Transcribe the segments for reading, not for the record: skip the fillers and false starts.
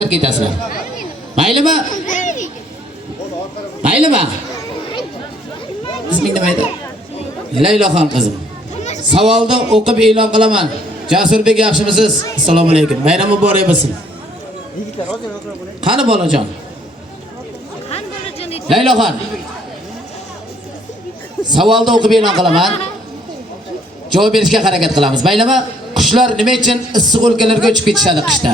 Ketasizlar. Maylimi? Maylimi? Isming nima edi? Layloxon qizim. Savolda o'qib e'lon qilaman. Jasurbek yaxshimisiz? Assalomu alaykum. Bayram muborak bo'lsin. Qani bolajon? Layloxon. Savolda o'qib e'lon qilaman. Javob berishga harakat qilamiz. Maylimi? Qushlar nima uchun issiq o'lkalarga uchib ketishadi qishda?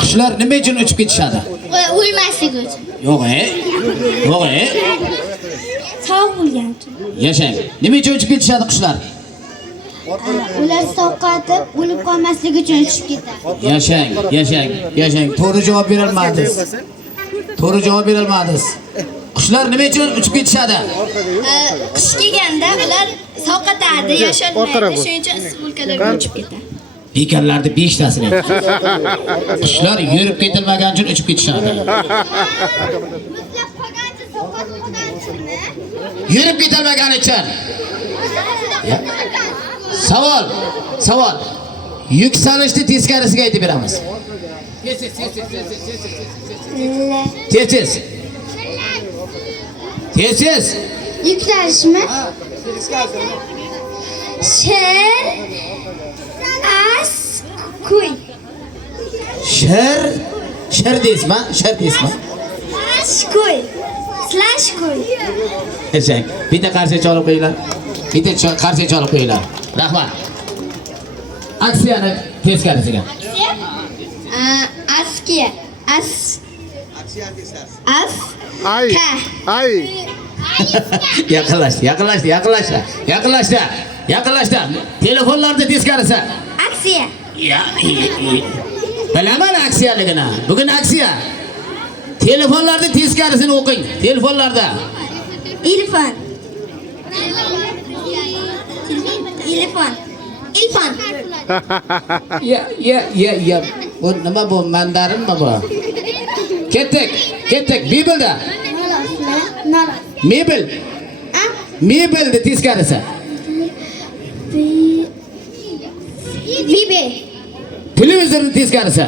Qushlar nima uchun uchib ketishadi? O'lmasligi uchun. Yo'q, Yo'q, Sog' bo'lgan uchun. Yashang. Nima uchun uchib ketishadi qushlar? Ular sovqotib, o'lib qolmasligi uchun uchib ketadi. Yashang. To'g'ri javob bera olmadingiz. To'g'ri javob bera olmadingiz. Qushlar nima uchun uchib ketishadi? Qish kelganda ular sovqotadi, yasholmaydi. Shuning uchun issiq o'lkalarga uchib ketadi. Bekarlarni 5 tasini. Qushlar yurib ketilmagan uchun uchib ketishadi. Yurib ketilmagan uchun. Savol. Yuksalishni teskarisiga aytib beramiz. Tez. Yuksalishmi? Sher kuy. Sher deysizmi? Kuy. Kuy. Yashang. Bitta qarshi chalib qo'yinglar. Rahmat. Aksiyani teskarisiga. Askiya. Ay. Yaqinlashdi. Telefonlarda teskarisi. Aksiya. Bilaman aksiyaligini. Bugun aksiya. Telefonlarda teskarisini o'qing. Telefonlarda. Ilfon. Ya. Bu nima bu? Mandarinmi bu? Ketdik. Bibelda. Mebelni teskarisi. Bibe. Televizorni teskarisi.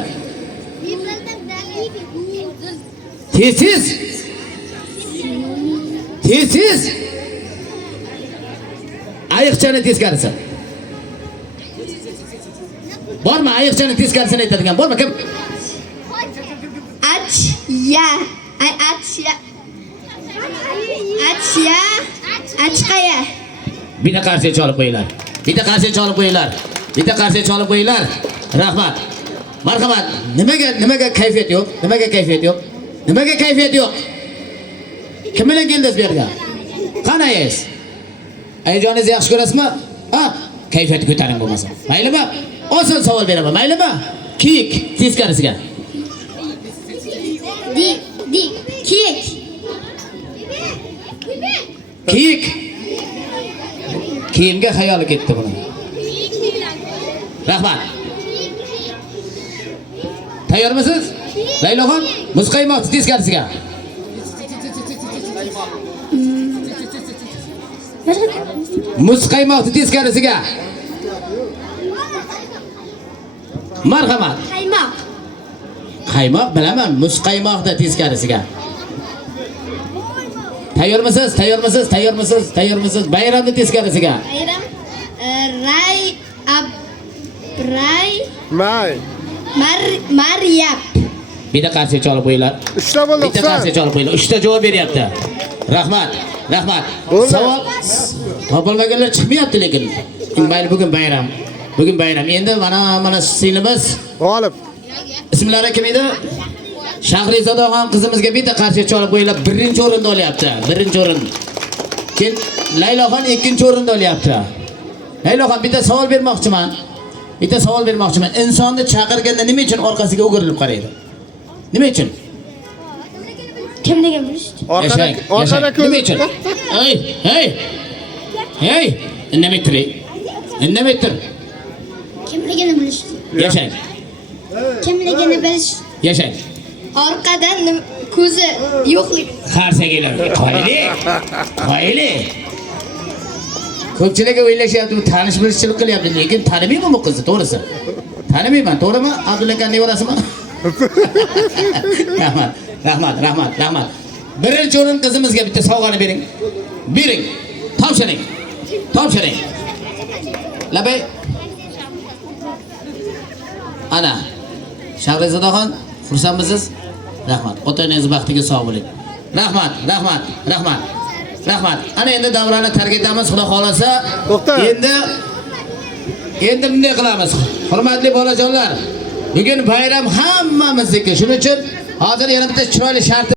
Tez. Ayiqchani teskarisi. Bormi ayiqchani teskarisini aytadigan? Bormi kim? Achqaya. Bitta qarshi chalib qo'yinglar. Rahmat. Marhamat. Nimaga kayfiyat yo'q? Nimaga kayfiyat yo'q? Kim bilan keldingiz bu yerga? Qanaysiz? Ayojoningizni yaxshi ko'rasizmi? Kayfiyatni ko'taring bo'lmasa. Maylimi? Oson savol beraman. Maylimi? Kiyik teskarisiga. Kiyik. Kiyimga xayoli ketdi buni. Rahmat. Tayyormisiz? Layloxon, muzqaymoqni teskarisiga. Muzqaymoqni teskarisiga. Marhamat. Qaymoq bilaman, muzqaymoqni teskarisiga. Tayyormisiz? Bayramni teskarisiga. Maryam. Bitta qarshi chalib qo'yinglar. 3 ta bo'ldi. Bitta qarshi chalib qo'yinglar. 3 ta javob beryapti. Rahmat. Savol topilmaganlar chiqmayapti lekin. Mayli bugun bayram. Endi mana singlimiz G'olib. ismlari kim edi? Shahrizodaxon qizimizga bitta qarshi chalib qo'yinglar. 1-o'rinda olyapti. 1-o'rin. Keyin Layloxon 2-o'rinda olyapti. Layloxon bitta savol bermoqchiman. Insonni chaqirganda nima uchun orqasiga o'girilib qaraydi? Nima uchun? Kimligini bilish. Orqada nima uchun? Hey! Indamay tur. Kimligini bilish. Yashang. Yashang. Orqadan ko'zi yo'qlik. Qarsagilar qo'yili. Ko'pchilik o'ylashyapti, bu tanish bilishchilik qilyapti, lekin tanimayman bu qizni, to'g'risi. Tanimayman, to'g'rimi? Abdulla aka nevarasimi? Rahmat. Birinchi o'rin qizimizga bitta sovg'ani bering. Bering. Topshiring. Labay. Ana. Shahrizodaxon, xursandmisiz? Rahmat. Ota-onangiz baxtiga sog' bo'ling. Rahmat. Ana endi davrani tark etamiz, Xudo xolasa. Endi bunday qilamiz. Hurmatli bolajonlar, bugun bayram hammamizniki. Shuning uchun hozir yana bitta chiroyli shart